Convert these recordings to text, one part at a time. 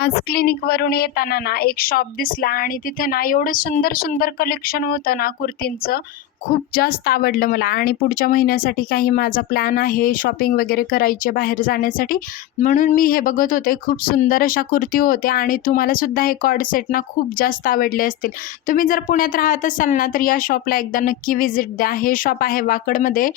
आज क्लिनिकवरून येताना ना एक शॉप दिसला आणि तिथे ना एवढं सुंदर सुंदर कलेक्शन होतं ना कुर्तींचं. खूप जास्त आवडलं मला आणि पुढच्या महिन्यासाठी काही माझा प्लॅन आहे शॉपिंग वगैरे करायचे बाहेर जाण्यासाठी. म्हणून मी हे बघत होते. खूप सुंदर अशा कुर्ती होत्या आणि तुम्हालासुद्धा हे कॉर्ड सेट ना खूप जास्त आवडले असतील. तुम्ही जर पुण्यात राहत असाल ना तर या शॉपला एकदा नक्की व्हिजिट द्या. हे शॉप आहे वाकडमध्ये.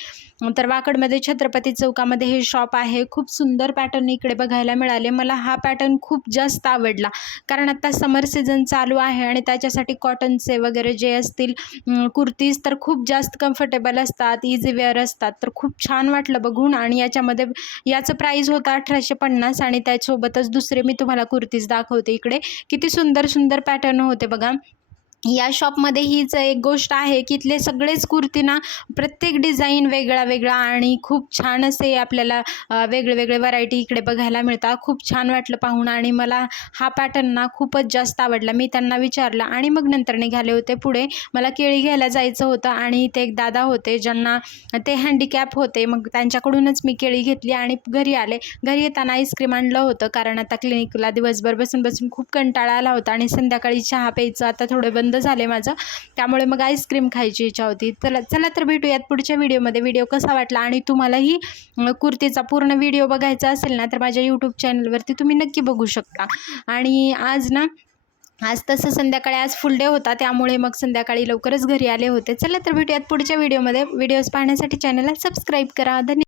तर वाकडमध्ये छत्रपती चौकामध्ये हे शॉप आहे. खूप सुंदर पॅटर्न इकडे बघायला मिळाले. मला हा पॅटर्न खूप जास्त आवडला कारण आता समर सीझन चालू आहे आणि त्याच्यासाठी कॉटनचे वगैरे जे असतील कुर्तीज तर खूप जास्त कम्फर्टेबल असतात, इझी वेअर असतात. तर खूप छान वाटलं बघून आणि याच्यामध्ये याचं प्राईस होतं 1850 आणि त्यासोबतच दुसरे मी तुम्हाला कुर्तीज दाखवते इकडे. किती सुंदर सुंदर पॅटर्न होते बघा. या शॉपमध्ये हीच एक गोष्ट आहे की इथले सगळेच कुर्ती ना प्रत्येक डिझाईन वेगळा वेगळा आणि खूप छान असे आपल्याला वेगळे वेगळे व्हरायटी इकडे बघायला मिळतात. खूप छान वाटलं पाहून आणि मला हा पॅटर्न ना खूपच जास्त आवडला. मी त्यांना विचारलं आणि मग नंतर निघाले होते पुढे. मला केळी घ्यायला जायचं होतं आणि ते एक दादा होते ज्यांना ते हँडिकॅप होते. मग त्यांच्याकडूनच मी केळी घेतली आणि घरी आले. घरी येताना आईस्क्रीम आणलं होतं कारण आता क्लिनिकला दिवसभर बसून बसून खूप कंटाळा आला होता आणि संध्याकाळी चहा प्यायचं आता थोडं बंद झाले माझं. त्यामुळे मग आईस्क्रीम खायची इच्छा होती. चला तर भेटूयात पुढच्या व्हिडिओमध्ये. व्हिडिओ कसा वाटला आणि तुम्हालाही कुर्तीचा पूर्ण व्हिडिओ बघायचा असेल ना तर माझ्या यूट्यूब चॅनलवरती तुम्ही नक्की बघू शकता. आणि आज तसं संध्याकाळी आज फुल डे होता त्यामुळे मग संध्याकाळी लवकरच घरी आले होते. चला तर भेटूयात पुढच्या व्हिडिओमध्ये. व्हिडिओज पाहण्यासाठी चॅनलला सबस्क्राईब करा. धन्यवाद.